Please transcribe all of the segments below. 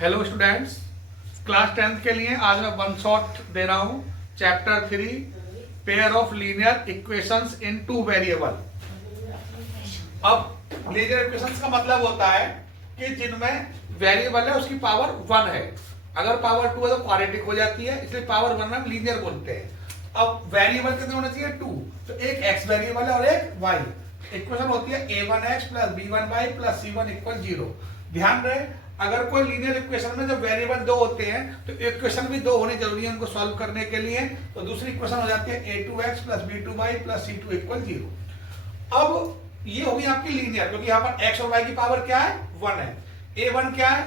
Hello students, class 10th के लिए आज मैं वन शॉट दे रहा हूं। Chapter 3 pair of linear equations in two variable. अब लीनियर इक्वेशंस का मतलब होता है कि जिनमें वेरिएबल है उसकी पावर 1 है। अगर पावर 2 है तो क्वाड्रेटिक हो जाती है, इसलिए पावर 1 में लीनियर बोलते हैं। अब वेरिएबल कितने होने चाहिए? 2। तो एक x वेरिएबल है और एक y। इक्वेशन होती है a1x plus b1y plus c1 equal 0। ध्यान रहे, अगर कोई लीनियर इक्वेशन में जब वेरिएबल 2 होते हैं तो इक्वेशन भी 2 होनी जरूरी है उनको सॉल्व करने के लिए। तो दूसरी इक्वेशन हो जाती है a2x plus b2y plus c2 equal 0। अब ये होगी आपकी लीनियर, क्योंकि यहाँ पर x और y की पावर क्या है? 1 है। a1 क्या है?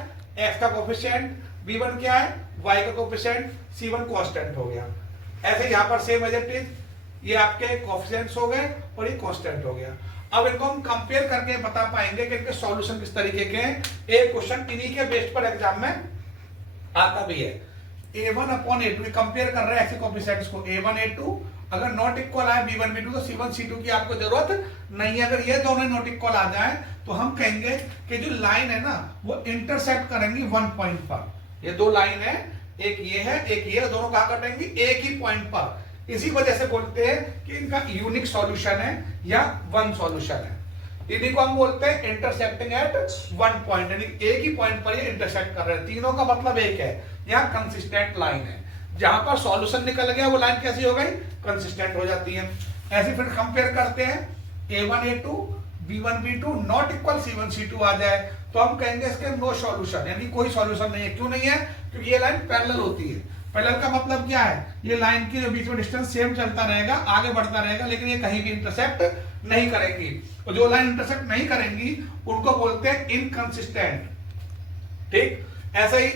x का कोफिशिएंट, b1 क्या है? y का कोफिशिएंट, c1 कांस्टेंट हो गया। ऐसे यहाँ पर सेम एज इट इज, ये आपके कोफिशिएंट्स हो गए और ये कांस्टेंट हो गया। अब इनको हम कंपेयर करके बता पाएंगे कि इनके सॉल्यूशन किस तरीके के हैं। एक क्वेश्चन इन्हीं के बेस्ड पर एग्जाम में आता भी है। a1 अपॉन a2 कंपेयर कर रहे हैं ऐसे कोफिशिएंट्स को, a1 a2 अगर नॉट इक्वल आए b1 b2 तो c1 c2 की आपको जरूरत नहीं है। अगर ये दोनों नॉट इक्वल आ जाए तो हम कहेंगे कि जो लाइन है ना वो इंटरसेक्ट करेंगी 1 पॉइंट पर। ये दो लाइन है, एक ये है एक ये, दोनों कहां कटेंगी? एक ही पॉइंट पर। इसी वजह से बोलते हैं कि इनका यूनिक सॉल्यूशन है या वन सॉल्यूशन है। इन्हीं को हम बोलते हैं इंटरसेक्टिंग एट 1 पॉइंट, यानी एक ही पॉइंट पर ये इंटरसेक्ट कर रहे हैं। तीनों का मतलब एक है, यहाँ कंसिस्टेंट लाइन है। जहां पर सॉल्यूशन निकल गया वो लाइन कैसी हो गई? कंसिस्टेंट हो जाती है। ऐसे फिर कंपेयर करते हैं, a1 a2 b1 b2 not equal c1 c2 आ जाए तो हम कहेंगे इसके नो सॉल्यूशन, यानी कोई सॉल्यूशन नहीं है। क्यों नहीं है? क्योंकि ये लाइन पैरेलल होती है। पैरेलल का मतलब क्या है? ये लाइन की जो बीच में डिस्टेंस सेम चलता रहेगा, आगे बढ़ता रहेगा, लेकिन ये कहीं भी इंटरसेक्ट नहीं करेंगी। और जो लाइन इंटरसेक्ट नहीं करेंगी उनको बोलते हैं इनकंसिस्टेंट। ठीक, ऐसे ही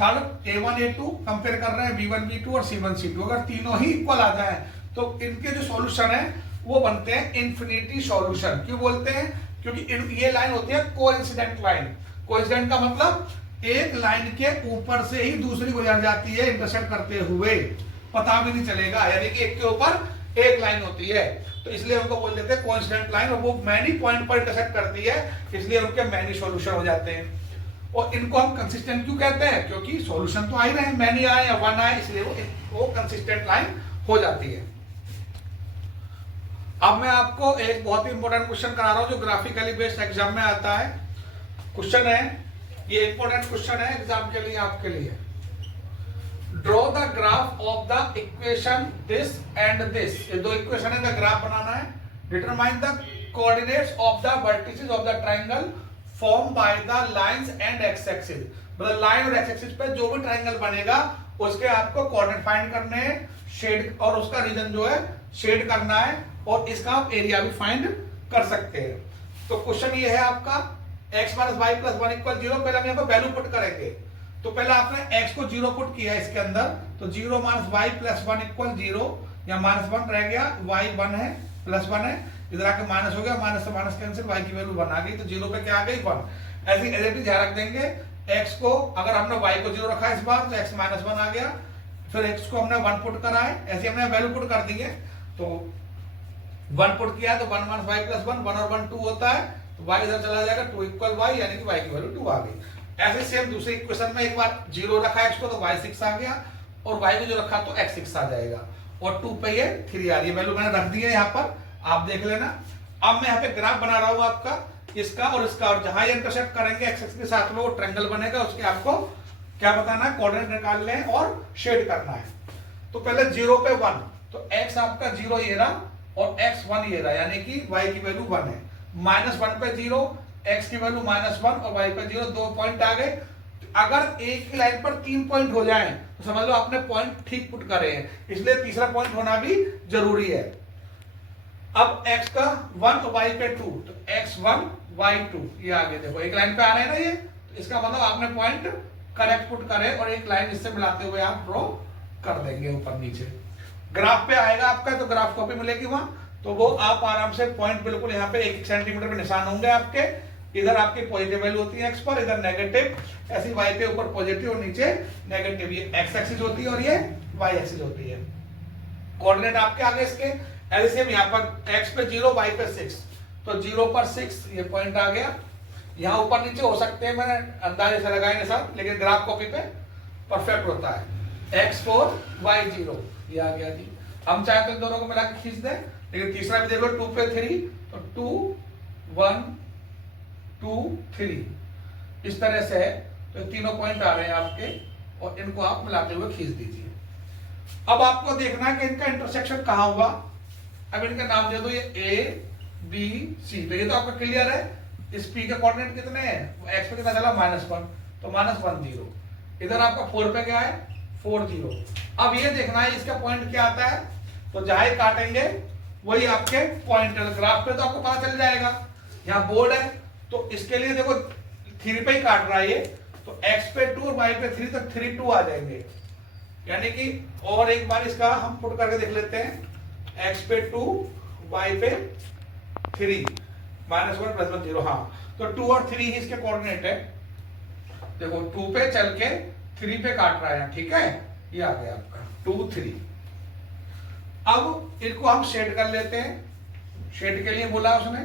थर्ड a1 a2 कंपेयर कर रहे हैं b1 b2 और c1 c2। अगर तीनों ही इक्वल आ जाए तो इनके जो सॉल्यूशन है वो बनते हैं इंफिनिटी सॉल्यूशन। क्यों बोलते हैं? क्योंकि ये लाइन होती है कोइंसिडेंट लाइन। कोइंसिडेंट का मतलब एक लाइन के ऊपर से ही दूसरी गुजर जाती है इंटरसेक्ट करते हुए, पता भी नहीं चलेगा, यानी कि एक के ऊपर एक लाइन होती है। तो इसलिए उनको बोल देते हैं कोइंसिडेंट लाइन, और वो मैनी पॉइंट पर इंटरसेक्ट करती है, इसलिए उनके मैनी सॉल्यूशन हो जाते हैं। और इनको हम कंसिस्टेंट क्यों कहते हैं? क्योंकि सॉल्यूशन तो आ ही रहे हैं, मैनी आए या वन आए, इसलिए वो कंसिस्टेंट लाइन हो जाती है। अब मैं आपको एक बहुत ही इंपॉर्टेंट क्वेश्चन करा रहा हूं जो ग्राफिकली बेस्ड एग्जाम में आता है। क्वेश्चन है, ये इंपॉर्टेंट क्वेश्चन है एग्जाम के लिए, आपके लिए। Draw the graph of the equation this and this. ये दो इक्वेशन है, ग्राफ बनाना है। Determine the coordinates of the vertices of the triangle form by the lines and x axis. मतलब लाइन और एक्स एक्सिस पे जो भी ट्रायंगल बनेगा उसके आपको कोऑर्डिनेट फाइंड करने हैं, शेड और उसका रीजन जो है शेड करना है, और इसका आप एरिया भी फाइंड कर सकते हैं। तो क्वेश्चन ये है आपका x minus Y plus 1 equal 0। पहले हम यहाँ पर वैल्यू पुट करेंगे। तो पहले आपने x को 0 पुट किया इसके अंदर, तो 0 माइनस वाई प्लस 1 इक्वल 0, या माइनस 1 रह गया, y 1 है प्लस 1 है, इधर आके माइनस हो गया, माइनस से माइनस कैंसिल, y की वैल्यू 1 आ गई, तो 0 पे क्या आ गई? 1। ऐसे एग्जैक्टली ध्यान रख देंगे, x को अगर हमने y को 0 रखा इस बार तो x माइनस 1 आ गया, फिर x को हमने 1 पुट करा है, ऐसे हमने वैल्यू पुट कर दी है। तो 1 पुट किया तो 1 माइनस वाई प्लस 1, 1 और 1 2 होता है, तो y इधर चला जाएगा, 2 इक्वल y, यानी कि y की वैल्यू 2 आ गई। ऐसे सेम दूसरे इक्वेशन में एक बार 0 रखा x को तो y 6 आ गया, और y को जो रखा तो x 6 आ जाएगा, और 2 पे ये 3 आ रही है। वैल्यू मैंने रख दी है यहाँ पर, आप देख लेना। अब मैं यहाँ पे ग्राफ बना रहा हूँ आपका, इसका और इसका, और जहां ये इंटरसेक्ट करेंगे x एक्सिस के साथ में वो ट्रायंगल बनेगा, उसके आपको क्या बताना है? कोऑर्डिनेट निकालने हैं और शेड करना है। तो पहले 0 पे 1, तो x आपका 0 ये रहा और x 1 ये रहा, यानी कि y की वैल्यू 1 है। माइनस 1 पे 0, x की वैल्यू माइनस 1 और y पे 0, 2 पॉइंट आ गए। अगर एक ही लाइन पर 3 पॉइंट हो जाएं तो समझ लो आपने पॉइंट ठीक पुट करे हैं, इसलिए तीसरा पॉइंट होना भी जरूरी है। अब x का 1 और y पे 2, तो x1 y2 ये आगे देखो एक लाइन पे आ रहे हैं ना ये, तो इसका मतलब आपने पॉइंट करेक्ट पुट करे और एक लाइन इससे मिलाते हुए आप ड्रॉ कर देंगे ऊपर नीचे। ग्राफ पे आएगा आपका, तो ग्राफ कॉपी मिलेगी वहां, तो वो आप आराम से पॉइंट बिल्कुल यहाँ पे 1 सेंटीमीटर पे निशान होंगे आपके। इधर आपकी पॉजिटिव वैल्यू होती है x पर, इधर नेगेटिव, ऐसी y पे ऊपर पॉजिटिव और नीचे नेगेटिव। ये x एक्सिस होती है और ये y एक्सिस होती है। कोऑर्डिनेट आपके आगे इसके ऐसे सेम यहाँ पर x पे 0, y पे 6, तो 0 पर 6 ये पॉइंट आ गया, यहाँ ऊपर नीचे हो सकते हैं, मैंने अंदाजे से लगाए साहब, लेकिन ग्राफ कॉपी पे परफेक्ट होता है। x4 y0 ये आ गया जी। हम चाहे तो इन दोनों को मिला के खींच दें, लेकिन तीसरा भी देखो 2 पे 3 तो 2 1 2 3 इस तरह से है। तो तीनों पॉइंट आ रहे हैं आपके, और इनको आप मिलाते हुए खींच दीजिए। अब आपको देखना है कि इनका इंटरसेक्शन कहां हुआ। अब इनका नाम दे दो, ये A B C। तो ये तो आपका क्लियर है। इस P के कोऑर्डिनेट कितने हैं, x पे कितना चला -1, तो -1 0। इधर आपका 4 पे क्या है 4 0। अब ये देखना है इसका पॉइंट क्या आता है, तो जहां काटेंगे वही आपके पॉइंट ग्राफ पे तो आपको पता चल जाएगा। यहाँ बोर्ड है तो इसके लिए देखो 3 पे ही काट रहा है ये, तो x पे 2 और y पे 3, तो 3 2 आ जाएंगे। यानी कि और एक बार इसका हम पुट करके देख लेते हैं, x पे 2 y पे 3 -1 +1 0। हाँ, तो 2 और 3 ही इसके कोऑर्डिनेट है। देखो 2 पे चल के 3 पे काट रहा है, ठीक है, ये आ गया आपका 2 3। अब इनको हम शेड कर लेते हैं। शेड के लिए बोला उसने,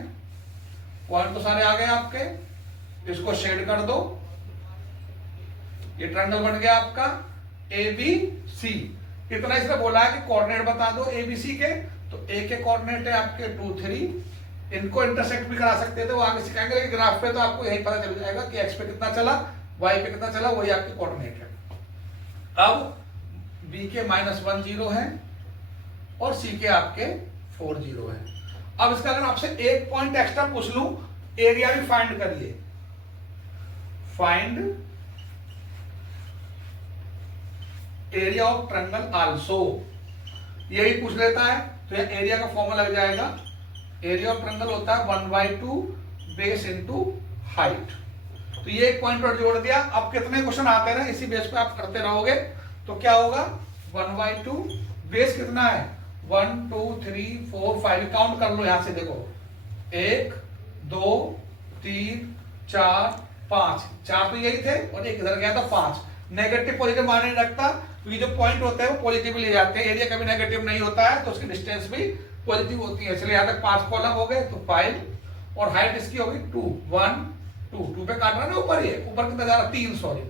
पॉइंट तो सारे आ गए आपके, इसको शेड कर दो। ये ट्रायंगल बन गया आपका ABC। इतना इसने बोला है कि कोऑर्डिनेट बता दो ABC के, तो A के कोऑर्डिनेट है आपके 2 3। इनको इंटरसेक्ट भी करा सकते थे, वो आगे सिखाएंगे, लेकिन ग्राफ पे तो आपको यही पता चल जाएगा कि x पे कितना चला, y पे कितना चला, वही आपके कोऑर्डिनेट है। अब B के -1 0 है और C के आपके 4 0 है। अब इसका अगर आपसे एक पॉइंट एक्स्ट्रा पूछ लूं, एरिया भी फाइंड करिए। Find area of triangle also, यही पूछ लेता है, तो यह एरिया का फॉर्मूला लग जाएगा। एरिया ऑफ ट्रायंगल होता है 1/2 बेस इनटू हाइट। तो ये एक पॉइंट और जोड़ दिया। अब कितने क्वेश्चन आते हैं ना, इसी बेस पे आप करते रहोगे, तो क्या होगा 1/2 बेस कितना है 1 2 3 4 5, काउंट कर लो यहां से, देखो 1 2 3 4 5, 4 तो यही थे और एक इधर गया था 5। नेगेटिव पॉजिटिव माने नहीं रखता, क्योंकि जो पॉइंट होते हैं वो पॉजिटिव ले जाते हैं। एरिया कभी नेगेटिव नहीं होता है, तो उसकी डिस्टेंस भी पॉजिटिव होती है। चलिए यहां तक 5 कॉलम हो गए, तो 5, और हाइट इसकी होगी 2 1 2 2 पे काट रहा है ना ऊपर, ये ऊपर कितना जा रहा है 3, सॉरी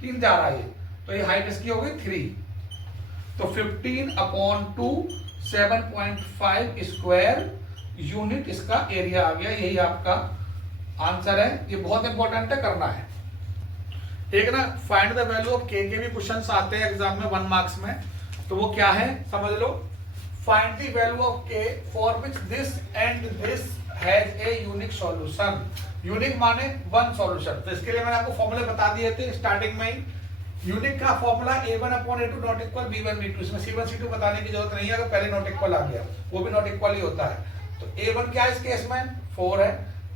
3 जा रहा है ये, तो ये हाइट इसकी होगी 3। तो 15/2 7.5 स्क्वायर यूनिट इसका एरिया आ गया। यही आपका आंसर है। ये बहुत इंपॉर्टेंट है, करना है। एक ना फाइंड द वैल्यू ऑफ के भी क्वेश्चंस आते हैं एग्जाम में 1 मार्क्स में, तो वो क्या है समझ लो। फाइंड द वैल्यू ऑफ के for which this and this has a unique solution. Unique माने 1 सॉल्यूशन। तो इसके लिए मैंने आपको फॉर्मूले बता दिए थे स्टार्टिंग में ही। यूनिक का formula a1/a2 not equal b1b2। इसमें c1 c2 बताने की जरूरत नहीं है, अगर पहले नॉट इक्वल आ गया वो भी नॉट इक्वल ही होता है। तो a1 क्या है इस केस में 4 है,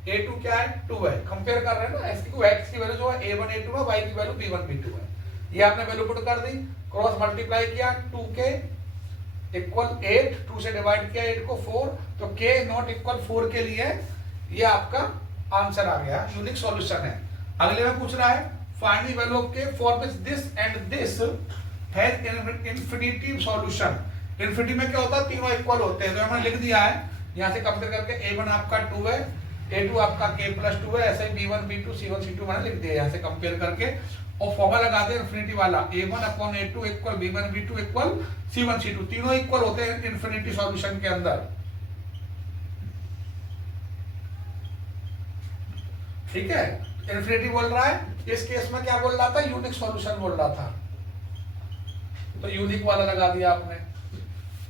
a2 क्या है 2 है। कंपेयर कर रहे हैं ना, x की वैल्यू जो है a1 a2 है, y की वैल्यू b1 b2 है। ये आपने वैल्यू पुट कर दी, क्रॉस मल्टीप्लाई किया 2 के इक्वल 8, 2 से डिवाइड किया 8 को 4, तो k नॉट इक्वल 4 के लिए ये आपका आंसर आ गया, यूनिक सॉल्यूशन है। अगले में पूछ रहा है find the value of k for which this and this has infinity solution. Infinity में क्या होता है, तीनों इक्वल होते हैं, तो हमने लिख दिया है यहां से कंपेयर करके। a1 आपका 2 है, a2 आपका k+2 है, ऐसे b1 b2 c1 c2 मैंने लिख दिया यहां से कंपेयर करके, और फॉर्मूला लगा दे इन्फिनिटी वाला a1/a2 equal b1 b2 equal c1 c2। तीनों इक्वल होते हैं इन्फिनिटी सॉल्यूशन के अंदर, ठीक है। इन्फिनिटी बोल रहा है, इस केस में क्या बोल रहा था, यूनिक सॉल्यूशन बोल रहा था, तो यूनिक वाला लगा दिया आपने।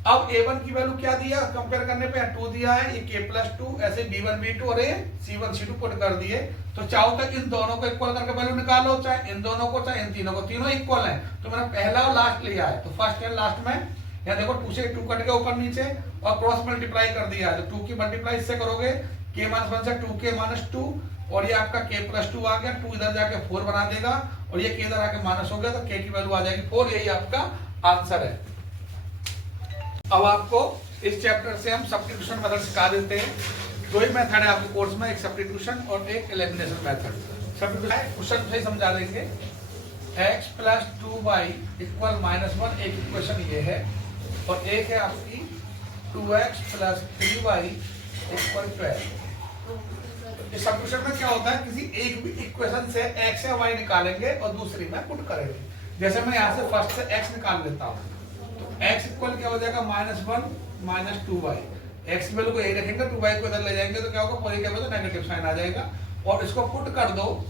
अब a1 की वैल्यू क्या दिया कंपेयर करने पे 2 दिया है, ये k+2, ऐसे b1 b2 और ये c1 c2 पुट कर दिए। तो चाहो तो इन दोनों को इक्वल करके वैल्यू निकालो, चाहे इन दोनों को चाहे इन तीनों को, तीनों इक्वल हैं। तो मैंने पहला और लास्ट लिया है, तो फर्स्ट एंड लास्ट में यहाँ देखो 2 से 2 कट के ऊपर नीचे और क्रॉस मल्टीप्लाई कर दिया है, तो 2 की मल्टीप्लाई इससे करोगे k-1 से 2k-2, और ये आपका k+2 आ गया, 2 इधर जाके 4 बना देगा, और ये k इधर आके माइनस हो गया, तो k की वैल्यू आ जाएगी 4। यही आपका आंसर है। अब आपको इस चैप्टर से हम सब्स्टिट्यूशन मेथड सिखा देते हैं। 2 ही मेथड है आपके कोर्स में, एक सब्स्टिट्यूशन और एक एलिमिनेशन मेथड। सब्स्टिट्यूशन क्वेश्चन से समझा देंगे। x + 2y = -1 एक इक्वेशन ये है, और एक है आपकी 2x + 3y = 12। इस सब्स्टिट्यूशन में क्या होता है, किसी एक भी इक्वेशन से x या y निकालेंगे और दूसरी में पुट करेंगे। जैसे मैं यहाँ से फर्स्ट से x निकाल लेता हूँ, तो x इक्वल क्या हो जाएगा, -1 - 2y। x की वैल्यू को यही रखेंगे, 2y को इधर ले जाएंगे तो क्या होगा, पॉजिटिव तो नेगेटिव साइन आ जाएगा। और इसको पुट कर दो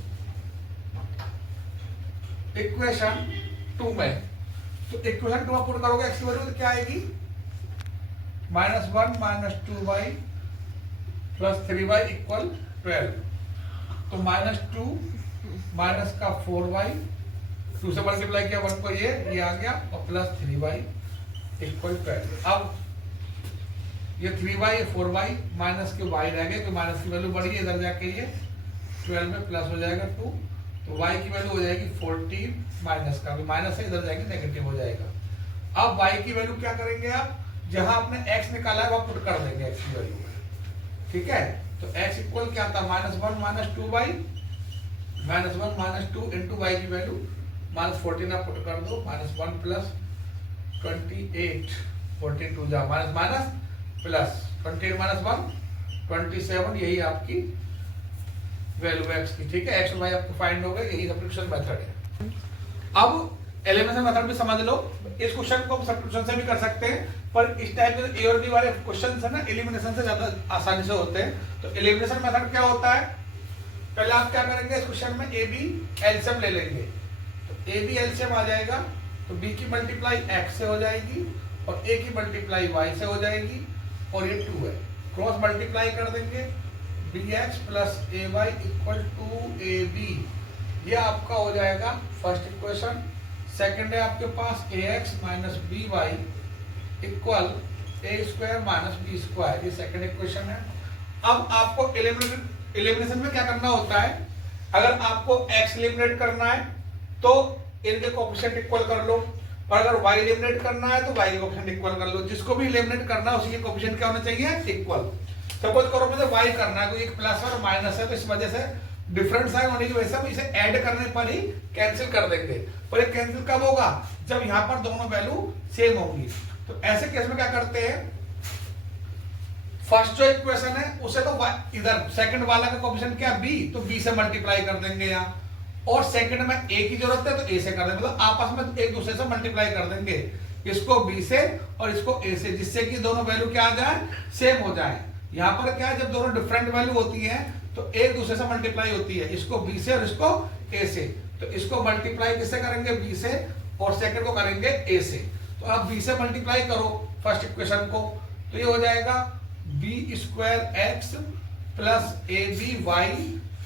इक्वेशन 2 में, तो इक्वेशन 2 में पुट करोगे x की वैल्यू तो क्या आएगी, -1 - 2y + 3y = 12। तो -2 माइनस का 4y, 2 से मल्टीप्लाई किया 1 को ये आ गया, और +3y = 12। अब ये 3y ये 4y माइनस के y रह गए, तो माइनस की वैल्यू बढ़ी है, इधर जाके ये 12 में प्लस हो जाएगा 2, तो y की वैल्यू हो जाएगी 14, माइनस का भी माइनस है, इधर जाएगी नेगेटिव हो जाएगा। अब y की वैल्यू क्या करेंगे आप, जहां आपने x निकाला है वहां पुट कर देंगे x की वैल्यू, ठीक है। तो x इक्वल क्या था, -1 - 2y, -1 - 2 इंटू y की वैल्यू -14 आप पुट कर दो, -1 + 28, 14 2 जा माइनस प्लस 28 - 1 27, यही आपकी वैल्यू x की, ठीक है। x और y आपको फाइंड हो गए, यही सब्स्टिट्यूशन मेथड है। अब एलिमिनेशन मेथड भी समझ लो, इस क्वेश्चन को हम सब्स्टिट्यूशन से भी कर सकते हैं, पर इस टाइप के ए और बी वाले क्वेश्चन है ना, एलिमिनेशन से ज्यादा आसानी से होते हैं। तो एलिमिनेशन मेथड क्या होता है, पहले आप क्या करेंगे, इस क्वेश्चन में ए बी एलसीएम ले लेंगे, तो ए बी एलसीएम आ जाएगा, तो बी की मल्टीप्लाई x से हो जाएगी और a की मल्टीप्लाई y से हो जाएगी, और ये 2 है, क्रॉस मल्टीप्लाई कर देंगे, bx + ay = 2ab, ये आपका हो जाएगा फर्स्ट इक्वेशन। सेकंड है आपके पास ax - by = a² - b², ये सेकंड इक्वेशन है। अब आपको एलिमिनेशन में क्या करना होता है, अगर आपको x एलिमिनेट करना है तो इनके कोएफिशिएंट इक्वल कर लो, और अगर y एलिमिनेट करना है तो y के कोएफिशिएंट इक्वल कर लो। जिसको भी एलिमिनेट करना है उसी के कोएफिशिएंट क्या होने चाहिए, इक्वल। सपोज करो मुझे y करना है, तो एक प्लस और माइनस है, तो इस वजह से डिफरेंट साइन होने की वजह से हम इसे ऐड करने पर ही कैंसिल कर देंगे, पर ये कैंसिल कब होगा, जब यहाँ पर दोनों वैल्यू सेम होगी। तो ऐसे केस में क्या करते हैं, फर्स्ट जो इक्वेशन है उसे तो इधर सेकंड वाला का कोएफिशिएंट क्या b, तो b से मल्टीप्लाई कर देंगे यहाँ, और सेकंड में a की जरूरत है तो a से कर देंगे, मतलब आपस में एक दूसरे से मल्टीप्लाई कर देंगे, इसको b से और इसको a से, जिससे कि दोनों वैल्यू क्या आ जाए, सेम हो जाए। यहाँ पर क्या है, जब दोनों डिफरेंट वैल्यू होती है तो एक दूसरे से मल्टीप्लाई होती है, इसको b से और इसको a से, तो इसको मल्टीप्लाई किससे करेंगे, b से, और सेकंड को करेंगे a से। तो आप b से मल्टीप्लाई करो फर्स्ट इक्वेशन को, तो ये हो जाएगा b² x + aby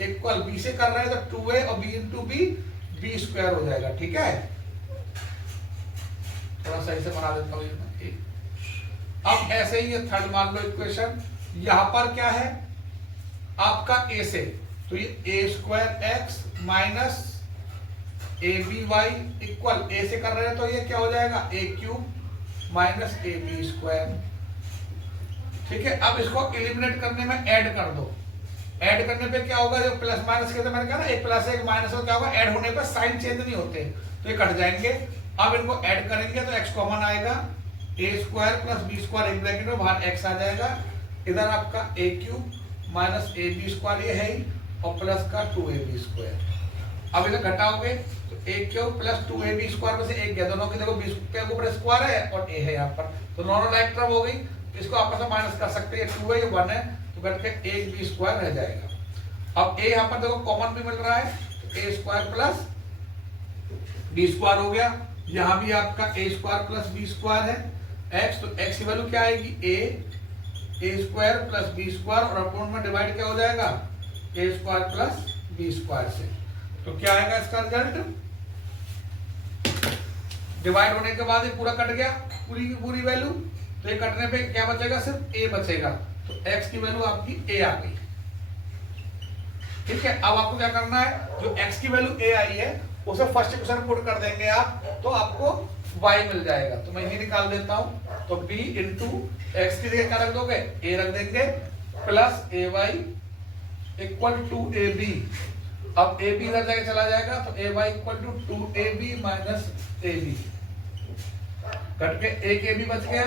equal, b से कर रहे हैं तो 2a और b इंटू b² हो जाएगा, ठीक है। थोड़ा सही से बना देता हूँ। अब ऐसे ही थर्ड मान लो इक्वेशन, यहां पर क्या है आपका a से, तो ये a² x - aby equal, a से कर रहे हैं तो ये क्या हो जाएगा, a³ - ab², ठीक है। अब इसको एलिमिनेट करने में ऐड कर दो, ऐड करने पे क्या होगा, जो प्लस माइनस के, तो मैंने कहा ना एक प्लस एक माइनस हो, क्या होगा, ऐड होने पे साइन चेंज नहीं होते, तो ये कट जाएंगे। अब इनको ऐड करेंगे तो x कॉमन आएगा, a² + b² एक ब्रैकेट में बाहर x आ जाएगा, इधर आपका a³ - ab² ये है ही, और प्लस का 2ab²। अब इधर घटाओगे तो a³ + 2ab² में से एक गया, दोनों की देखो b के ऊपर स्क्वायर है और a है यहाँ पर, तो नॉर्मल लाइक टर्म हो गई, इसको आपस में माइनस कर सकते हैं, 2 है 1 है, तो घट के एक b² रह जाएगा। अब a यहाँ पर देखो कॉमन भी मिल रहा है, तो a² + b² हो गया, यहाँ भी आपका a² + b² है, x, तो x की वैल्यू क्या आएगी, a² + b², और अपोन में डिवाइड क्या हो जाएगा, a² + b² से, तो क्या आएगा इसका रिजल्ट, डिवाइड होने के बाद ये पूरा कट गया, पूरी की पूरी वैल्यू, तो ये कटने पे क्या बचेगा, सिर्फ a बचेगा, तो x की वैल्यू आपकी a आ गई, ठीक है। अब आपको क्या करना है, जो x की वैल्यू a आई है उसे फर्स्ट इक्वेशन पुट कर देंगे आप, तो आपको y मिल जाएगा, तो मैं यही निकाल देता हूं, तो b इंटू x की जगह क्या रख दोगे, a रख देंगे, plus ay equal to ab, अब ab इधर जाके चला जाएगा, तो ay equal to 2ab minus ab, cut के एक ab बच गया,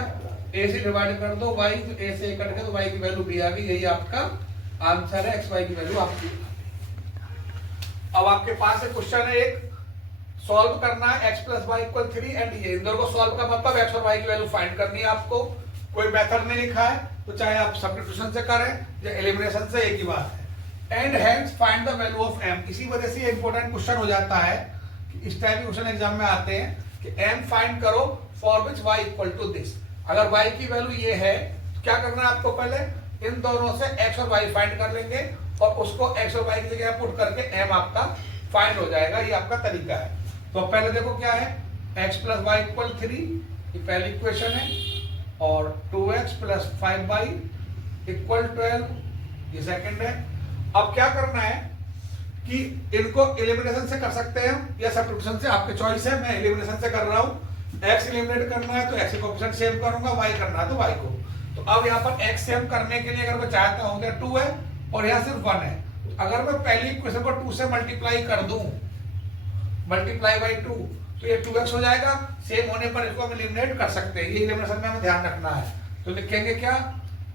a से डिवाइड कर दो y, तो a से कट के तो y की वैल्यू b आ गई, यही आपका आंसर है एक्स वाई की वैल्यू आपकी। अब आपके पास एक क्वेश्चन है, एक सॉल्व करना है x plus Y equal 3 and ये इन दोनों को सॉल्व का मतलब x और y की वैल्यू फाइंड करनी है आपको। कोई मेथड नहीं लिखा है, तो चाहे आप सब्स्टिट्यूशन से करें या एलिमिनेशन से, एक ही बात है। And hence find the value of m। इसी वजह से ये इंपॉर्टेंट क्वेश्चन हो जाता है कि इस टाइप के क्वेश्चन एग्जाम में आते हैं कि m फाइंड करो for which y equal to this. अगर y की वैल्यू ये है तो क्या करना है आपको, पहले इन दोनों से x और y फाइंड कर लेंगे और उसको x और y की जगह पुट करके m आपका फाइंड हो जाएगा। ये आपका तरीका है। तो पहले देखो क्या है, x प्लस वाई इक्वल 3, ये पहली इक्वेशन है, और 2x प्लस 5y इक्वल 12, ये सेकंड है। अब क्या करना है कि इनको एलिमिनेशन से कर सकते हैं या सब्स्टिट्यूशन से, आपके चॉइस है। मैं एलिमिनेशन से कर रहा हूं। x एलिमिनेट करना है तो x के कोएफिशिएंट सेम करूंगा, y करना है तो y को। तो अब यहाँ पर x सेम करने के लिए अगर मैं चाहता हूं तो 2 है और यहाँ सिर्फ 1 है। अगर मैं पहली इक्वेशन को 2 से मल्टीप्लाई कर दूं, मल्टीप्लाई बाई 2, तो ये 2x हो जाएगा। सेम होने पर इसको हम एलिमिनेट कर सकते हैं, ये एलिमिनेशन में हमें ध्यान रखना है। तो लिखेंगे क्या,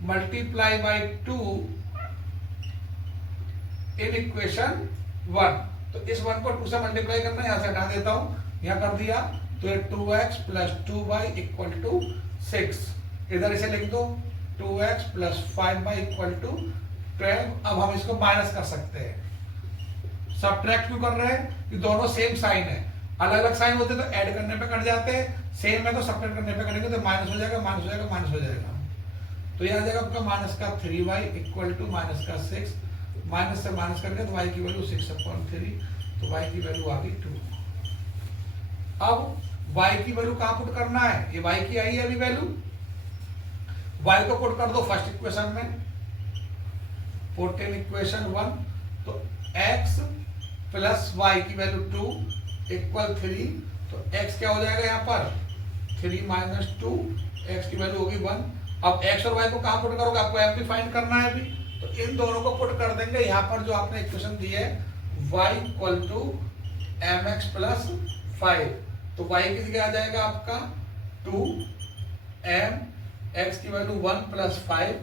मल्टीप्लाई बाई 2 इन इक्वेशन 1। तो इस 1 को 2 से मल्टीप्लाई करना है, यहां से हटा देता हूं, यहां कर दिया तो ये 2x plus 2y equal to 6। इधर इसे लिख दो 2x plus 5y equal to 12। अब हम इसको माइनस कर सकते हैं। सब्ट्रैक्ट क्यों कर रहे हैं, कि दोनों सेम साइन है। अलग अलग साइन होते तो ऐड करने पे कट जाते हैं, सेम है तो सब्ट्रैक्ट करने पे कटेंगे तो माइनस हो जाएगा, माइनस हो जाएगा, माइनस हो जाएगा। तो यह आ जाएगा आपका माइनस का 3y इक्वल टू माइनस का 6। माइनस से माइनस करके तो y की वैल्यू 6/3, तो y की वैल्यू आ गई 2। अब y की वैल्यू कहां पुट करना है, ये y की आई है अभी वैल्यू, y को पुट कर दो फर्स्ट इक्वेशन में, पुट इन इक्वेशन 1। तो x प्लस वाई की वैल्यू 2 इक्वल 3, तो x क्या हो जाएगा यहाँ पर 3 माइनस 2, x की वैल्यू होगी 1। अब x और y को कहाँ पुट करोगे, आपको m भी फाइंड करना है अभी, तो इन दोनों को पुट कर देंगे यहाँ पर जो आपने इक्वेशन दी है y equal to mx plus 5। तो y की जगह आ जाएगा आपका 2m, x की वैल्यू 1 प्लस 5।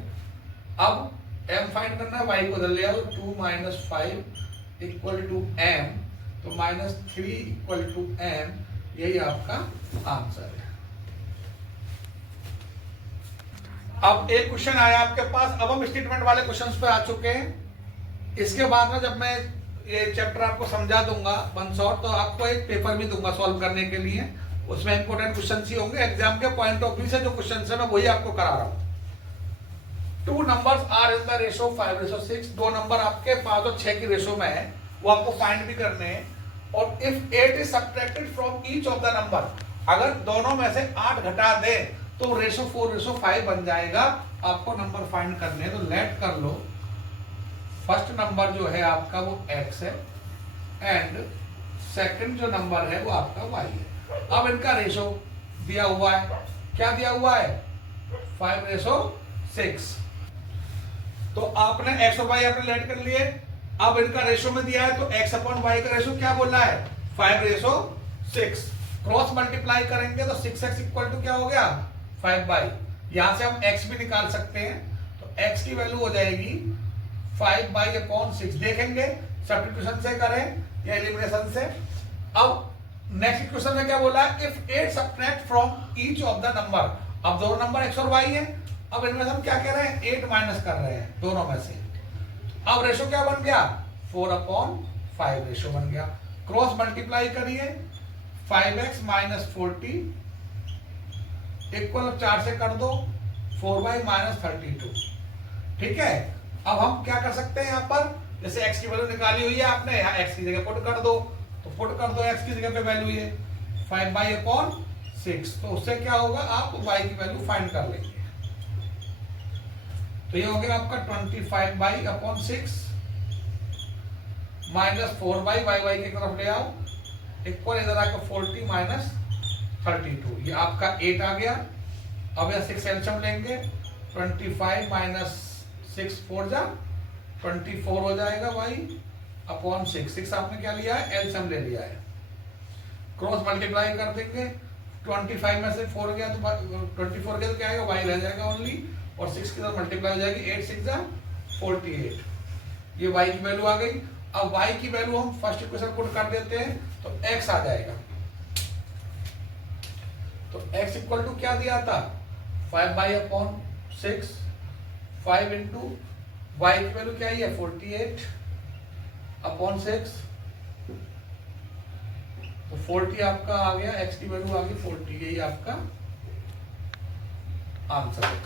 अब m फाइंड करना है, y को उधर ले आओ, 2 माइनस 5 इक्वल टू m, तो माइनस 3 इक्वल टू m, यही आपका आंसर है। अब एक क्वेश्चन आया आपके पास, अब हम स्टेटमेंट वाले क्वेश्चंस पे आ चुके हैं। इसके बाद में जब मैं ये चैप्टर आपको समझा दूंगा वन शॉट, तो आपको एक पेपर भी दूंगा सॉल्व करने के लिए। उसमें इंपॉर्टेंट क्वेश्चन ही होंगे, एग्जाम के पॉइंट ऑफ व्यू से जो क्वेश्चन है मैं वही आपको करा रहा हूँ। 2 numbers are in the ratio 5:6। दो नंबर आपके 5 और 6 की रेशो में है, वो आपको फाइंड भी करने हैं। और if 8 is subtracted from each of the number, अगर दोनों में से 8 घटा दे तो रेशो 4:5 बन जाएगा। आपको नंबर फाइंड करने हैं, तो लेट कर लो। फर्स्ट नंबर जो है आपका वो x है एंड सेकंड जो नंबर है वो आपका y है। अब इनका रेशो दिया हुआ है, क्या दिया हुआ है 5:6। तो आपने x और y आपने लेट कर लिए। अब इनका रेशो में दिया है तो x अपॉन y का रेशो क्या बोला है 5:6। क्रॉस मल्टीप्लाई करेंगे तो 6x इक्वल टू क्या हो गया 5/। यहां से हम x भी निकाल सकते हैं, तो x की वैल्यू हो जाएगी 5/6। देखेंगे सब्स्टिट्यूशन से करें या एलिमिनेशन से। अब नेक्स्ट इक्वेशन में क्या बोला है, if 8 subtract from each of the number. अब दोनों नंबर x और y है, अब इनमें हम क्या कह रहे हैं 8 माइनस कर रहे हैं दोनों में से। अब रेशो क्या बन गया 4/5 रेशो बन गया। क्रॉस मल्टीप्लाई करिए 5x माइनस 40 इक्वल 4 से कर दो 4/-32। ठीक है। अब हम क्या कर सकते हैं यहाँ पर, जैसे x की वैल्यू निकाली हुई है आपने, यहाँ x की जगह पुट कर दो, तो पुट कर दो x की जगह पे वैल्यू ये 5/6। तो उससे क्या होगा, आप y की वैल्यू फाइंड कर लेंगे। तो ये हो गया आपका 25/6 माइनस 4/y की तरफ ले आओ इक्वल इधर आकर 40 माइनस 32। ये आपका 8 आ गया। अब यह 6 एलसीएम लेंगे, 25 माइनस 6 4 जा 24 हो जाएगा y/6। 6 आपने क्या लिया है एलसीएम ले लिया है। क्रॉस मल्टीप्लाई कर देंगे, 25 में से 4 गया तो 24 गया तो क्या आएगा y रह जाएगा ओनली, और 6 की तरफ मल्टीप्लाई हो जाएगी 8 6 जा 48। ये y की वैल्यू आ गई। अब y की वैल्यू हम फर्स्ट इक्वेशन पुट कर देते हैं तो x आ जाएगा। तो x इक्वल टू क्या दिया था 5/6, 5 इंटू y की वैल्यू क्या है 48/6, तो 40 आपका आ गया, x की वैल्यू आ गई 40, यही आपका आंसर है।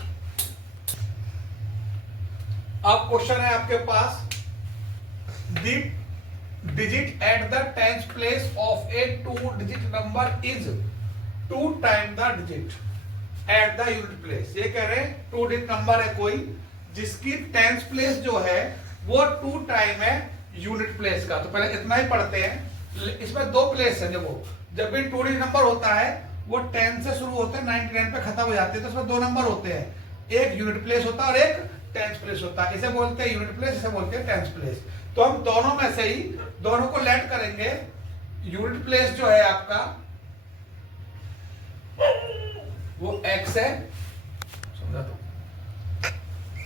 अब क्वेश्चन है आपके पास, the digit at the tens place of a 2-digit number is 2 times the digit at the unit place। ये कह रहे हैं 2 डिजिट नंबर है कोई जिसकी टेंस प्लेस जो है वो 2 टाइम है यूनिट प्लेस का। तो पहले इतना ही पढ़ते हैं। इसमें 2 प्लेस है, देखो जब भी 2 डिजिट नंबर होता है वो 10 से शुरू होते हैं 99 पे खत्म हो जाते हैं, तो इसमें 2 नंबर होते हैं, एक यूनिट प्लेस होता है और एक टेंस प्लेस होता है। इसे बोलते हैं यूनिट प्लेस, इसे बोलते हैं टेंस प्लेस। तो हम दोनों में से ही दोनों को लेट करेंगे। यूनिट प्लेस जो है आपका वो x है, समझा?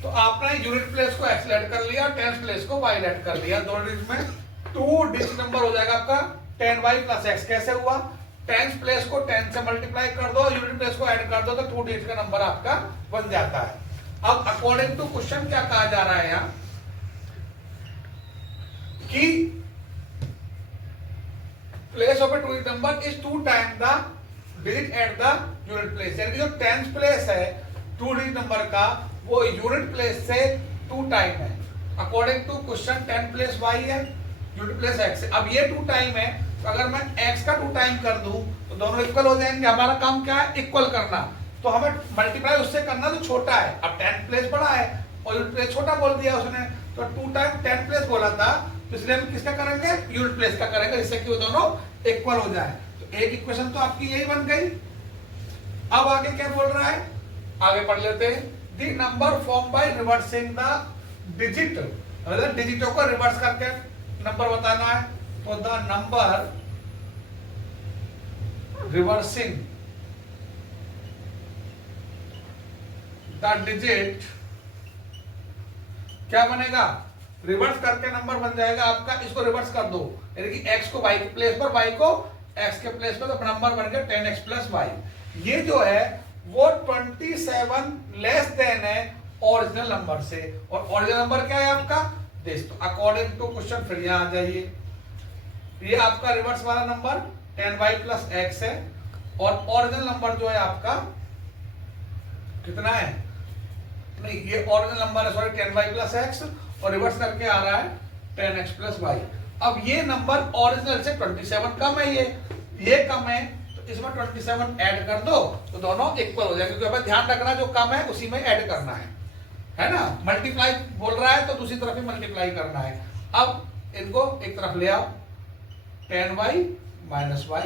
तो आपने यूनिट प्लेस को x लेट कर लिया, टेंस प्लेस को y लेट कर लिया। दोनों डिजिट में 2 डिजिट नंबर हो जाएगा आपका 10y प्लस x। कैसे हुआ? टेंस प्लेस को 10 से मल्टीप्लाई कर दो, यूनिट प्लेस को ऐड कर दो, तो 2 डिजिट का नंबर आपका बन जाता है। अब अकॉर्डिंग टू क्वेश्चन क्या कहा जा रहा है यहां कि place of A 2 digit number is 2 time the digit at the unit place. यानी कि जो टेंस प्लेस है 2 डिजिट नंबर का वो यूनिट प्लेस से 2 टाइम है। According to question 10 place y है, यूनिट प्लेस x है। अब ये 2 टाइम है, तो अगर मैं x का 2 टाइम कर दूं तो दोनों इक्वल हो जाएंगे। हमारा काम क्या है? इक्वल करना। तो हमें मल्टीप्लाई उससे करना जो छोटा है। अब 10 प्लेस बड़ा है और यूनिट प्लेस छोटा बोल दिया उसने, तो 2 टाइम 10 प्लेस बोला था, तो इसलिए हम किसका करेंगे? यूनिट प्लेस का करेंगे, जिससे कि वो दोनों इक्वल हो जाए। तो एक इक्वेशन तो आपकी यही बन गई। अब आगे क्या बोल रहा है, आगे पढ़ लेते हैं। The number form by reversing the digit, मतलब डिजिटों को रिवर्स करके नंबर बताना है। तो the number reversing the digit क्या बनेगा? रिवर्स करके नंबर बन जाएगा आपका। इसको रिवर्स कर दो, यानी कि x को y के प्लेस पर, y को x के प्लेस पर, तो नंबर बन गया 10x प्लस y। ये जो है वो 27 लेस देन है ओरिजिनल नंबर से। और ओरिजिनल नंबर क्या है आपका? दिस। तो अकॉर्डिंग टू क्वेश्चन फिर यहां आ जाइए, ये आपका रिवर्स वाला नंबर 10y प्लस x है और ओरिजिनल नंबर जो है आपका कितना है? नहीं, ये ओरिजिनल नंबर है, सॉरी 10y प्लस x और रिवर्स करके आ रहा है 10x प्लस y। अब ये नंबर ओरिजिनल से 27 कम है, ये कम है, तो इसमें 27 ऐड कर दो तो दोनों इक्वल हो जाएंगे। क्योंकि हमें ध्यान रखना जो कम है उसी में ऐड करना है ना? मल्टीप्लाई बोल रहा है तो दूसरी तरफ ही मल्टीप्लाई करना है। अब इनको एक तरफ ले आओ, 10y minus y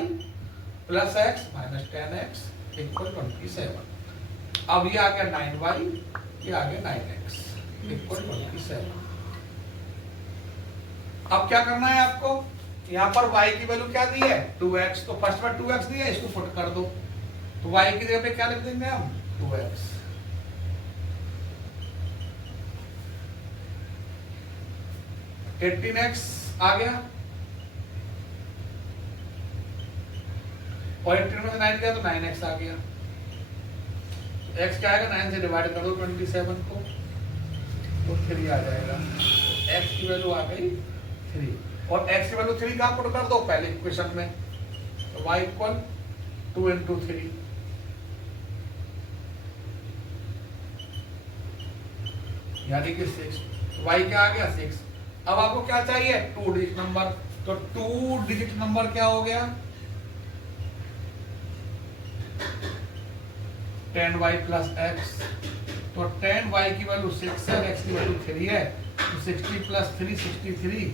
plus x minus 10x equal 27। अब ये आ गया 9y, ये आ गया 9x इक्वल 27। अब क्या करना है आपको? यहां पर y की वैल्यू क्या दी है? 2x। तो फर्स्ट में 2x दिया, इसको पुट कर दो, तो y की जगह पे क्या लिख देंगे हम? 2x। तो 18x आ गया और 18 में से 9 गया तो 9x आ गया। x क्या आएगा? 9 से डिवाइड कर दो 27 को, तो 3 आ जाएगा। x की वैल्यू आ गई 3 और x की वैल्यू 3 कहां पुट कर दो? पहले इक्वेशन में। तो y इक्वल 2 इंटू 3, यानी कि 6। y क्या आ गया? 6। अब आपको क्या चाहिए? 2 डिजिट नंबर। तो 2 डिजिट नंबर क्या हो गया? 10y plus x। तो 10y की वैल्यू 6 है, x की वैल्यू 3 है, तो 60 प्लस 3 63,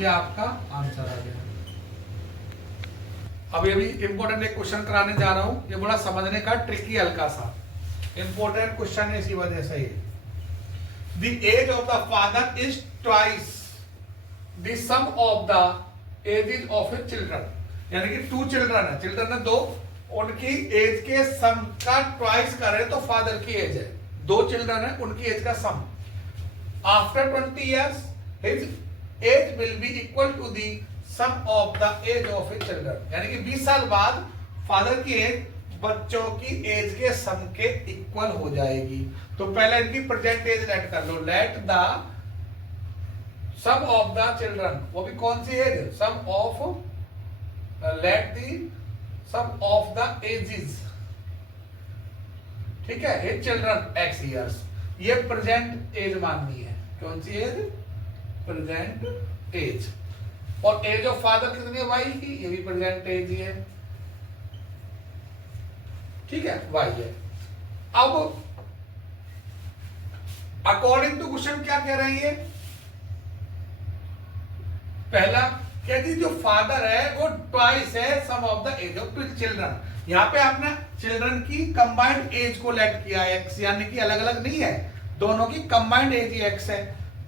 ये आपका आंसर आ गया। अब ये भी इंपॉर्टेंट एक क्वेश्चन कराने जा रहा हूं, ये बड़ा समझने का ट्रिकी हल्का सा इंपॉर्टेंट क्वेश्चन है, इसी वजह से ये। The age of the father is twice the sum of the ages of his children। यानी कि 2 चिल्ड्रन है, चिल्ड्रन है 2, उनकी एज के सम का ट्वाइस करें तो फादर की एज है। 2 चिल्ड्रन है, उनकी एज का sum. After 20 years his age will be equal to the sum of the age of his children। यानी कि 20 साल बाद फादर की एज बच्चों की एज के सम के इक्वल हो जाएगी। तो पहले इनकी प्रेजेंट एज लेट कर लो, let the sum of the children, वो भी कौन सी age, sum of, let the sum of the ages, ठीक है, हिज चिल्ड्रन एक्स ईयर्स, ये प्रेजेंट एज माननी है। कौन सी एज, प्रेजेंट एज। और एज ऑफ फादर कितनी है, वाई की, ये भी प्रेजेंट एज ही है, ठीक है, वाई है। अब अकॉर्डिंग टू क्वेश्चन क्या कह रही है, पहला कहती जो फादर है वो ट्वाइस है sum of the age of children. यहां पे आपने चिल्ड्रन की कंबाइंड एज को लेट किया है एक्स, यानी कि अलग अलग नहीं है, दोनों की कंबाइंड एज ही एक्स है।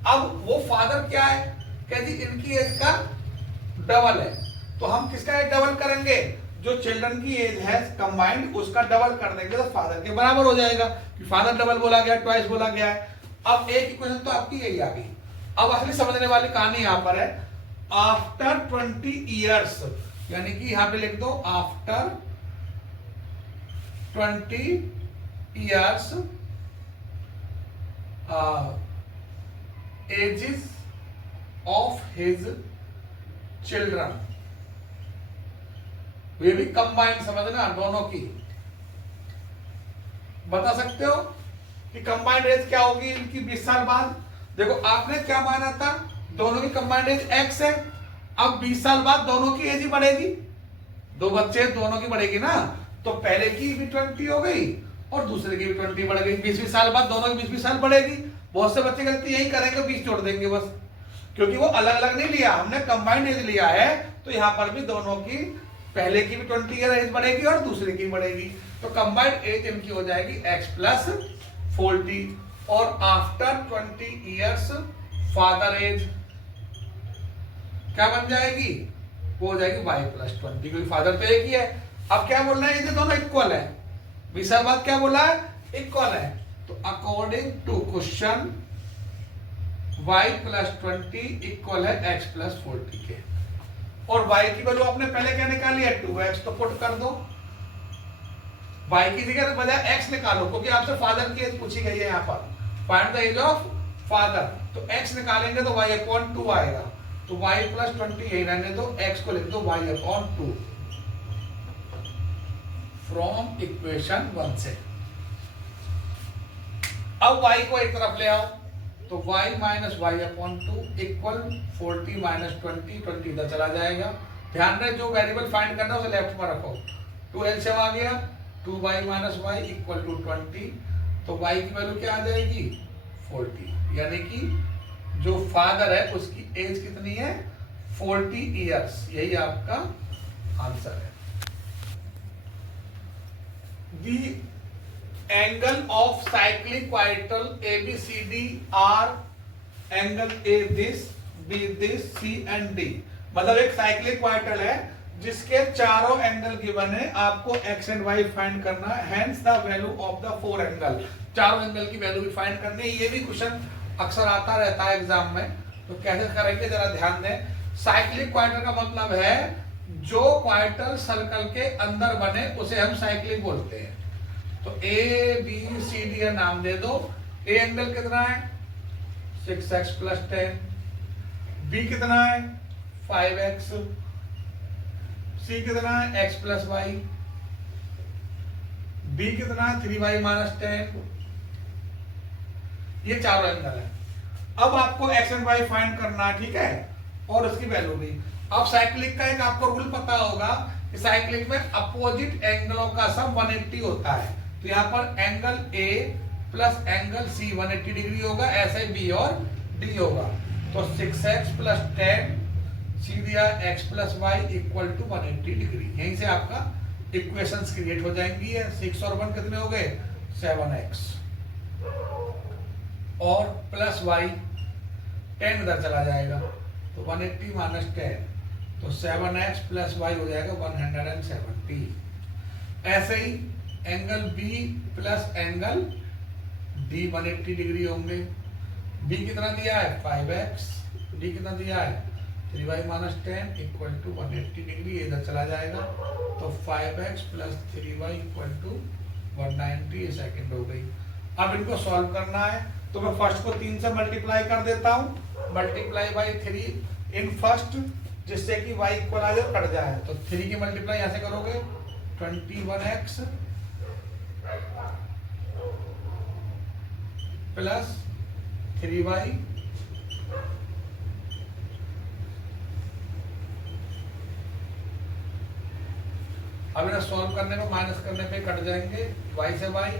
अब वो फादर क्या है, कहती इनकी एज का डबल है, तो हम किसका एज डबल करेंगे, जो चिल्ड्रन की एज है कंबाइंड उसका डबल कर देंगे तो फादर के बराबर हो जाएगा, कि फादर डबल बोला गया, ट्वाइस बोला गया है। अब एक इक्वेशन तो आपकी यही आ गई। अब असली समझने वाली कहानी यहां पर है, आफ्टर 20 ईयर्स, यानी कि यहां पे लिख दो after 20 years ages of his children, ये भी कंबाइंड समझना, दोनों की। बता सकते हो कि कंबाइंड एज क्या होगी इनकी 20 साल बाद। देखो आपने क्या माना था, दोनों की कंबाइंड एज एक्स है, अब 20 साल बाद दोनों की एज ही बढ़ेगी, दो बच्चे दोनों की बढ़ेगी ना, तो पहले की भी 20 हो गई और दूसरे की भी 20 बढ़ गई, 20 साल बाद दोनों की 20 साल बढ़ेगी। बहुत से बच्चे गलती यही करेंगे, 20 जोड़ देंगे बस, क्योंकि वो अलग अलग नहीं लिया, हमने कंबाइंड एज लिया है, तो यहां पर भी दोनों की पहले की भी 20 ईयर एज बढ़ेगी और दूसरे की बढ़ेगी, तो कंबाइंड एज इनकी हो जाएगी x प्लस 40, और आफ्टर 20 ईयर्स फादर एज क्या बन जाएगी, वो हो जाएगी y प्लस 20, क्योंकि फादर तो एक ही है। अब क्या बोलना है, ये दोनों इक्वल है, 20 साल बाद क्या बोला है, इक्वल है, तो according to question y plus 20 equal है x प्लस 40 के। और y की वैल्यू आपने पहले क्या निकाली है, 2x, तो पुट कर दो, y की जगह बजाय x निकालो, क्योंकि आपसे फादर की एज पूछी गई है यहाँ पर, find the age of father, तो x निकालेंगे तो y अपॉन 2 आएगा, तो y प्लस 20 यही रहने दो, x को लिख दो y अपॉन 2 फ्रॉम इक्वेशन 1 से। अब y को एक तरफ ले आओ, तो y minus Y upon 2 equal 40 minus 20, 20 इधर चला जाएगा। ध्यान रहे जो वेरिएबल फाइंड करना है उसे लेफ्ट में रखो, 2 एलसीएम आ गया, 2y minus Y equal to 20, तो y की वैल्यू क्या आ जाएगी, 40, यानी कि जो फादर है उसकी एज कितनी है, 40 ईयर्स, यही आपका आंसर है। दी angle of cyclic coital ABCD are angle A this, B this, C and D। मतलब एक साइक्लिक क्वार्टल है जिसके चारों एंगल गिवन है, आपको x एंड y फाइंड करना है, hence the value of the 4 angle, चारों एंगल की वैल्यू भी फाइंड करनी है। ये भी क्वेश्चन अक्सर आता रहता है एग्जाम में, तो कैसे करेंगे जरा ध्यान दें। साइक्लिक क्वार्टल का मतलब है जो क्वार्टल सर्कल के अंदर बने उसे हम साइक्लिक बोलते हैं। तो ए बी सी डी का नाम दे दो, ए एंगल कितना है 6x प्लस 10, बी कितना है 5x, सी कितना है x प्लस वाई, डी कितना है 3y माइनस 10, ये चारों एंगल है। अब आपको x एंड y फाइंड करना है, ठीक है, और उसकी वैल्यू भी। अब साइक्लिक का एक आपको रूल पता होगा कि साइक्लिक में अपोजिट एंगलों का सम 180 होता है, तो यहां पर angle A plus angle C 180 degree होगा, ऐसे B और D होगा, तो 6x प्लस 10 सी दिया x plus Y equal to 180 degree. यहीं से आपका इक्वेशंस क्रिएट हो जाएंगी। 6 और 1 कितने हो गए 7x, और प्लस y 10 इधर चला जाएगा, तो 180 माइनस 10, तो 7x प्लस y हो जाएगा 170। ऐसे ही angle B plus angle D 180 degree होंगे। B कितना दिया है 5x, डी कितना दिया है 3y minus 10 equal to 180 degree, इधर चला जाएगा तो 5x plus 3y equal to 190 second हो गई। अब इनको सॉल्व करना है तो मैं फर्स्ट को 3 से मल्टीप्लाई कर देता हूँ, मल्टीप्लाई बाई 3 इन फर्स्ट, जिससे कि y इक्वल आ जाए कट जाए। तो 3 की मल्टीप्लाई यहाँ से करोगे 21x प्लस 3y अब इन्हें सॉल्व करने में माइनस करने पे कट जाएंगे, y से y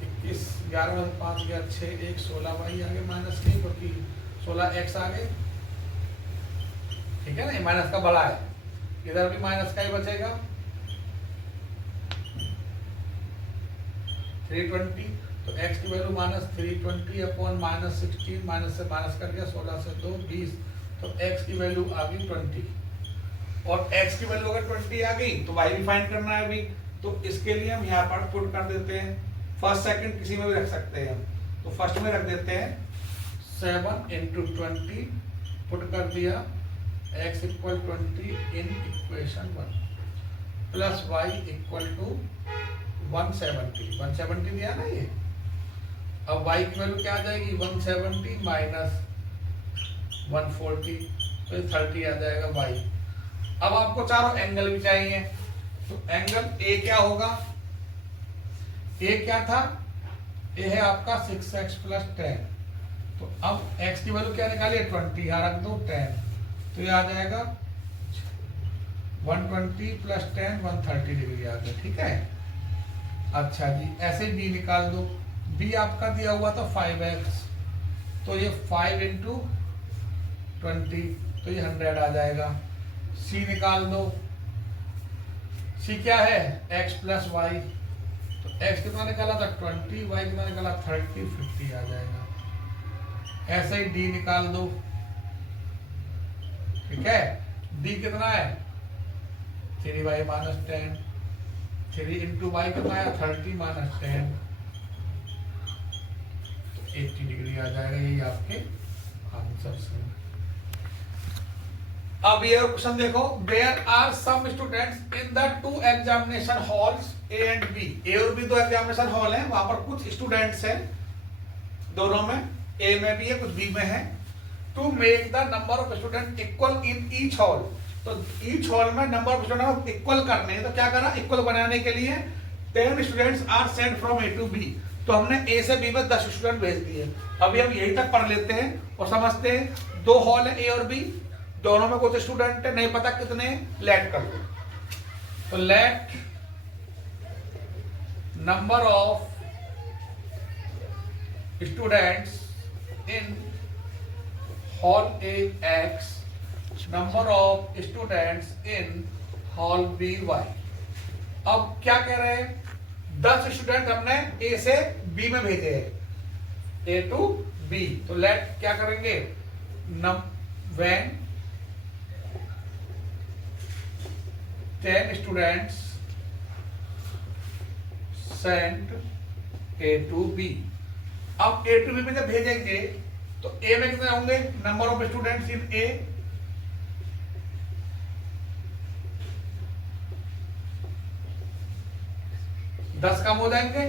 21 11 में 5 गया 6 1 16y आगे माइनस के, क्योंकि 16x आगे, ठीक है ना, ये माइनस का बड़ा है, इधर भी माइनस का ही बचेगा 320, तो x की value minus 320 upon minus 16, minus से माइनस कर गया 16 से 2 20, तो x की वैल्यू आ गई 20, और x की वैल्यू अगर 20 आ गई तो y भी फाइंड करना है अभी, तो इसके लिए हम यहाँ पर पुट कर देते हैं, फर्स्ट सेकंड किसी में भी रख सकते हैं हम, तो फर्स्ट में रख देते हैं 7 into 20 पुट कर दिया x equal 20 in equation 1 plus y equal to 170 दिया ना ये। अब y की वैल्यू क्या आ जाएगी 170 माइनस 140, तो ये 30 आ जाएगा y। अब आपको चारों एंगल भी चाहिए, तो एंगल ए क्या होगा, ए क्या था, ए है आपका 6x प्लस 10, तो अब x की वैल्यू क्या निकालिए 20, यहाँ रख दो 10, तो ये आ जाएगा 120 प्लस 10 130 डिग्री आ गया, ठीक है। अच्छा जी, ऐसे b निकाल दो, b आपका दिया हुआ था 5x, तो ये 5 into 20, तो ये 100 आ जाएगा। c निकाल दो, c क्या है x प्लस वाई, तो x कितना निकाला था 20, y कितना निकाला 30, 50 आ जाएगा। ऐसे ही d निकाल दो, ठीक है, d कितना है 3y माइनस 10, 3 इंटू वाई कितना है 30 माइनस 10, 80 डिग्री आ जाएगा, यही आपके आंसर हैं। अब ये क्वेश्चन देखो, there are some students in the 2 examination halls A and B, A और बी 2 एग्जामिनेशन हॉल हैं, वहां पर कुछ स्टूडेंट्स हैं, दोनों में, ए में भी है कुछ बी में है। To make the number of student equal in each hall, तो ईच हॉल में नंबर ऑफ स्टूडेंट इक्वल करने हैं, तो क्या करा, इक्वल बनाने के लिए 10 students are sent from A to B, तो हमने ए से बी में 10 स्टूडेंट भेज दिए। अभी हम यही तक पढ़ लेते हैं और समझते हैं, 2 हॉल है ए और बी, दोनों में कुछ स्टूडेंट है, नहीं पता कितने, लेट कर दो, तो let number of students in hall A X, number of students in hall B Y. अब क्या कह रहे हैं, 10 स्टूडेंट हमने ए से बी में भेजे हैं, ए टू बी, तो लेट क्या करेंगे, when 10 students sent A to B, अब A to B में जब भेजेंगे तो A में कितने होंगे, number of students in A, दस कम हो जाएंगे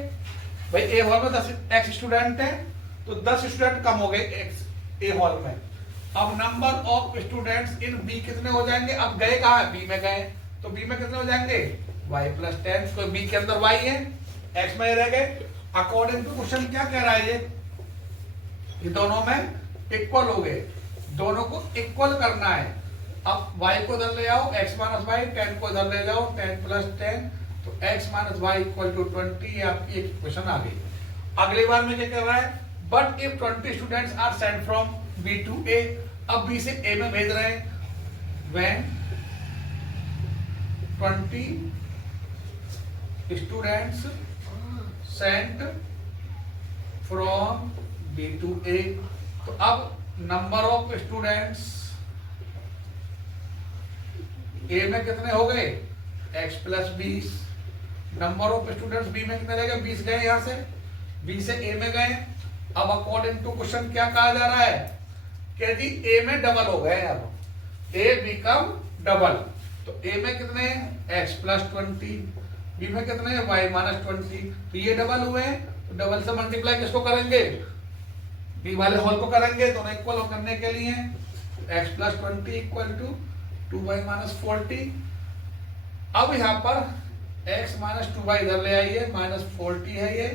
भाई, ए हॉल में 10 एक्स स्टूडेंट है, तो 10 स्टूडेंट कम हो गए एक्स ए हॉल में। अब number of students in B कितने हो जाएंगे, अब गए कहा है, बी में गए, तो बी में कितने हो जाएंगे y प्लस 10, तो बी के अंदर y है, x में रह गए। अकॉर्डिंग टू क्वेश्चन क्या कह रहा है, ये दोनों में इक्वल हो गए, दोनों को इक्वल करना है। अब y को इधर ले आओ, x माइनस वाई, 10 को इधर ले जाओ, 10 प्लस 10, तो x minus Y equal to 20, ये आपकी एक इक्वेशन आ गई। अगली बार में क्या कह रहा है, but if 20 students are sent from b to a, अब b से a में भेज रहे हैं, when 20 students sent from B to A, तो अब नंबर ऑफ स्टूडेंट्स A में कितने हो गए x plus 20, number of students B में कितने रह गए, 20 गए, यहां से B से A में गए। अब अकॉर्डिंग टू क्वेश्चन क्या कहा जा रहा है, क्या जी ए में डबल हो गए, अब ए बिकम डबल। तो ए में कितने x प्लस 20, बी में कितने y माइनस 20, तो ये डबल हुए हैं, तो डबल से मल्टीप्लाई किसको करेंगे, बी वाले होल को करेंगे, दोनों इक्वल करने के लिए x plus 20 equal to 2y minus 40। अब यहाँ पर x माइनस 2y इधर ले आइए, माइनस 40 है ये,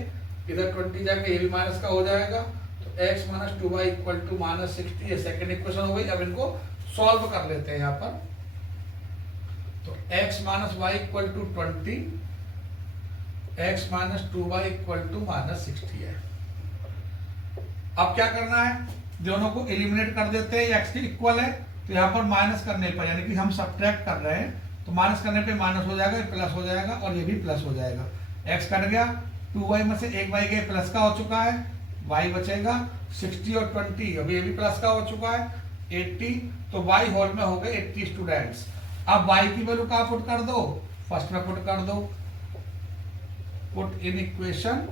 इधर 20 जाके ये भी माइनस का हो जाएगा, तो x minus 2y equal to minus 60, ये सेकेंड इक्वेशन हो गई। अब इनको सॉल्व कर लेते हैं यहाँ पर, तो x minus Y equal to 20, x minus 2y equal to minus 60 है। अब क्या करना है, दोनों को एलिमिनेट कर देते हैं, x के इक्वल है, तो यहाँ पर माइनस करने पर, यानी कि हम सब्ट्रैक्ट कर रहे हैं, तो माइनस करने पे माइनस हो जाएगा, प्लस हो जाएगा, और ये भी प्लस हो जाएगा। x कट गया, 2y में से 1y गए, प्लस का हो चुका है, y बचेगा 60 और 20, अभी ये भी प्लस का हो चुका है 80, तो y होल में हो गए 80 स्टूडेंट्स। अब y की वैल्यू कहाँ पुट कर दो, फर्स्ट में पुट कर दो, पुट इन इक्वेशन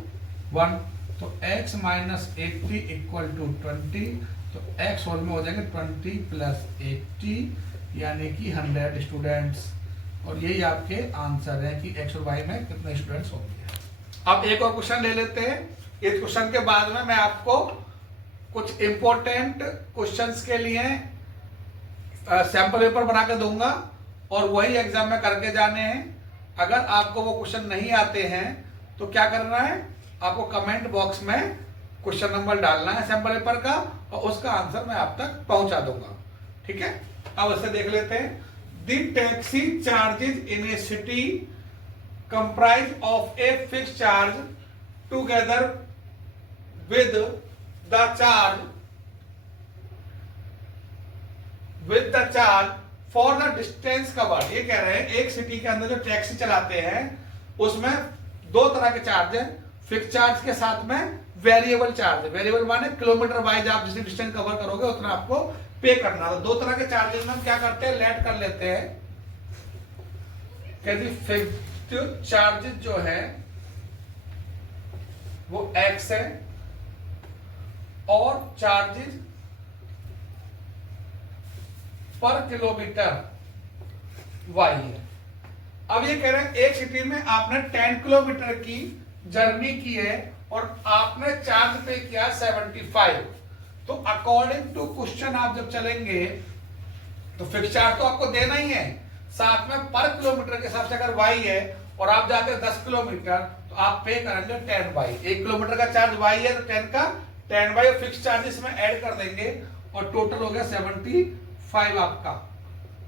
1, तो x माइनस 80 इक्वल टू 20, तो x होल में हो जाएंगे 20 प्लस 80 यानी कि 100 स्टूडेंट्स, और यही आपके आंसर है कि x और y में कितने स्टूडेंट्स होंगे। अब एक और क्वेश्चन ले लेते हैं, इस क्वेश्चन के बाद में मैं आपको कुछ इंपॉर्टेंट क्वेश्चंस के लिए सैंपल पेपर बना के दूंगा और वही एग्जाम में करके जाने हैं। अगर आपको वो क्वेश्चन नहीं आते हैं तो क्या करना है, आपको कमेंट बॉक्स में क्वेश्चन नंबर डालना है सैंपल पेपर का, और उसका आंसर मैं आप तक पहुंचा दूंगा, ठीक है। अब इसे देख लेते हैं। The taxi charges in A city comprise of a fix charge together with the charge for the distance covered. ये कह रहे हैं एक सिटी के अंदर जो टैक्सी चलाते हैं उसमें दो तरह के चार्ज है, फिक्स चार्ज के साथ में वेरिएबल चार्ज। वेरिएबल माने किलोमीटर वाइज आप जितनी डिस्टेंस कवर करोगे उतना आपको पे करना। तो दो तरह के चार्जेस में हम क्या करते हैं, लेट कर लेते हैं। फिक्स्ड चार्जेस जो है वो x है और चार्जेस पर किलोमीटर y है। अब ये कह रहे हैं एक सिटी में आपने 10 किलोमीटर की जर्नी की है और आपने चार्ज पे किया 75, तो अकॉर्डिंग टू क्वेश्चन आप जब चलेंगे तो फिक्स चार्ज तो आपको देना ही है, साथ में पर किलोमीटर के हिसाब से अगर y है और आप जाते हैं 10 किलोमीटर तो आप पे करेंगे 10y। 1 किलोमीटर का चार्ज y है तो 10 का 10y और फिक्स चार्जेस में ऐड कर देंगे और टोटल हो गया 75 आपका।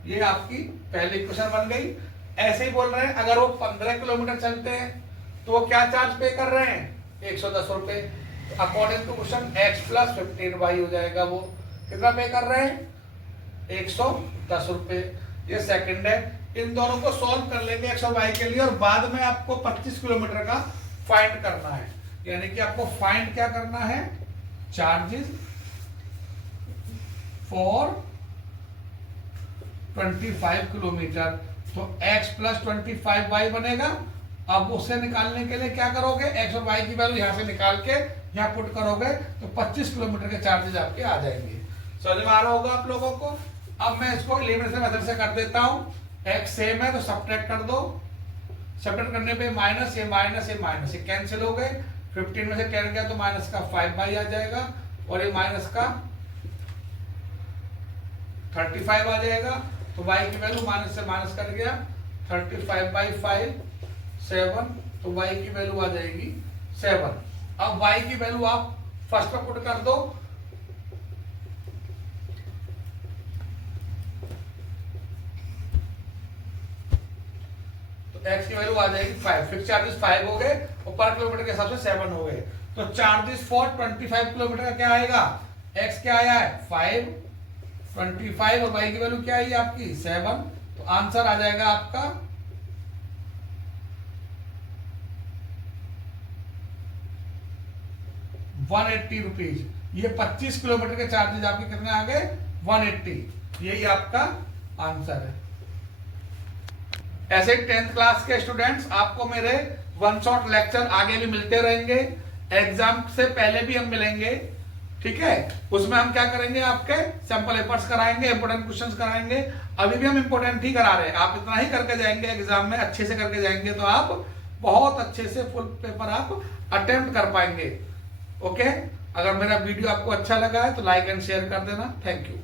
ये आपकी पहली क्वेश्चन बन गई। ऐसे ही बोल रहे हैं अगर वो 15 किलोमीटर चलते हैं तो वो क्या चार्ज पे कर रहे हैं, 110 रुपए। According to question x plus 15y हो जाएगा। वो कितना पे कर रहे हैं, 110 रुपए। ये सेकंड है। इन दोनों को सॉल्व कर लेंगे x और y के लिए और बाद में आपको 25 किलोमीटर का फाइंड करना है। यानी कि आपको फाइंड क्या करना है, चार्जेस फॉर 25 किलोमीटर। तो x प्लस 25y बनेगा। अब उसे निकालने के लिए क्या करोगे, x और y की वैल्यू यहां से निकाल के यहां पुट करोगे तो 25 किलोमीटर के चार्जेस आपके आ जाएंगे। समझ में आ रहा होगा आप लोगों को। अब मैं इसको एलिमिनेशन मेथड से कर देता हूं। x सेम है तो सब्ट्रैक्ट कर दो, सब्ट्रैक्ट करने पे माइनस ये माइनस ये माइनस ये कैंसिल हो गए। 15 में से 10 गया तो माइनस का 5y आ जाएगा और ये माइनस का 35 आ जाएगा। तो y की वैल्यू माइनस से माइनस कर गया 35/5 7, तो y की वैल्यू आ जाएगी 7। अब y की वैल्यू आप फर्स्ट पे पुट कर दो, तो x की वैल्यू आ जाएगी 5। फिक्स चार्जेस 5 हो गए और पर किलोमीटर के हिसाब से 7 हो गए। तो चार्जेस फॉर 25 किलोमीटर का क्या आएगा, x क्या आया है 5, 25 और y की वैल्यू क्या आई आपकी 7। तो आंसर आ जाएगा आपका 180 रुपीज। ये 25 किलोमीटर के चार्जेस आपके कितने आ गए 180। यही आपका आंसर है। ऐसे 10th क्लास के स्टूडेंट्स आपको मेरे वन शॉट लेक्चर आगे भी मिलते रहेंगे। एग्जाम से पहले भी हम मिलेंगे। ठीक है, उसमें हम क्या करेंगे, आपके सैंपल पेपर्स कराएंगे, इंपोर्टेंट क्वेश्चंस कराएंगे। अभी भी हम इंपोर्टेंट ही करा रहे हैं, आप इतना ही करके जाएंगे एग्जाम में, अच्छे से करके जाएंगे तो आप बहुत अच्छे से फुल पेपर आप अटेम्प्ट कर पाएंगे। ओके, अगर मेरा वीडियो आपको अच्छा लगा है तो लाइक एंड शेयर कर देना। Thank you.